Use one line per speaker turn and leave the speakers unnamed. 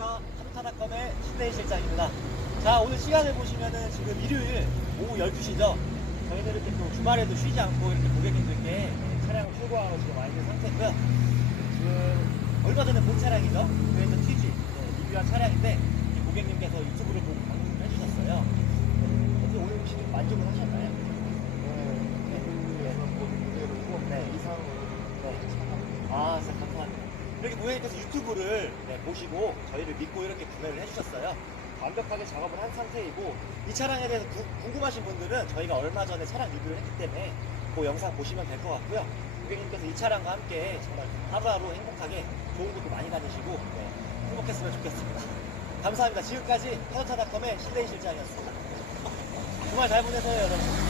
안녕하십니까 하루타닷컴의 신대인 실장입니다. 자 오늘 시간을 보시면은 지금 일요일 오후 12시죠? 저희는 이렇게 또 주말에도 쉬지 않고 이렇게 고객님들께 네, 차량을 출고하고 지금 와 있는 상태고요. 지금 얼마 전에 본 차량이죠? 그래서 TG 네, 리뷰한 차량인데 이 고객님께서 유튜브를 보고 방문을 해주셨어요 네, 어떻게 오늘 오시는 만족을 하셨나요? 네. 네. 네. 아, 진짜 감사합니다. 이렇게 고객님께서 유튜브를 네, 보시고 저희를 믿고 이렇게 구매를 해주셨어요. 완벽하게 작업을 한 상태이고 이 차량에 대해서 구- 궁금하신 분들은 저희가 얼마 전에 차량 리뷰를 했기 때문에 그 영상 보시면 될 것 같고요. 고객님께서 이 차량과 함께 정말 하루하루 행복하게 좋은 곳도 많이 다니시고 네, 행복했으면 좋겠습니다. 감사합니다. 지금까지 헤어차닷컴의 신대인 실장이었습니다. 주말 잘 보내세요, 여러분.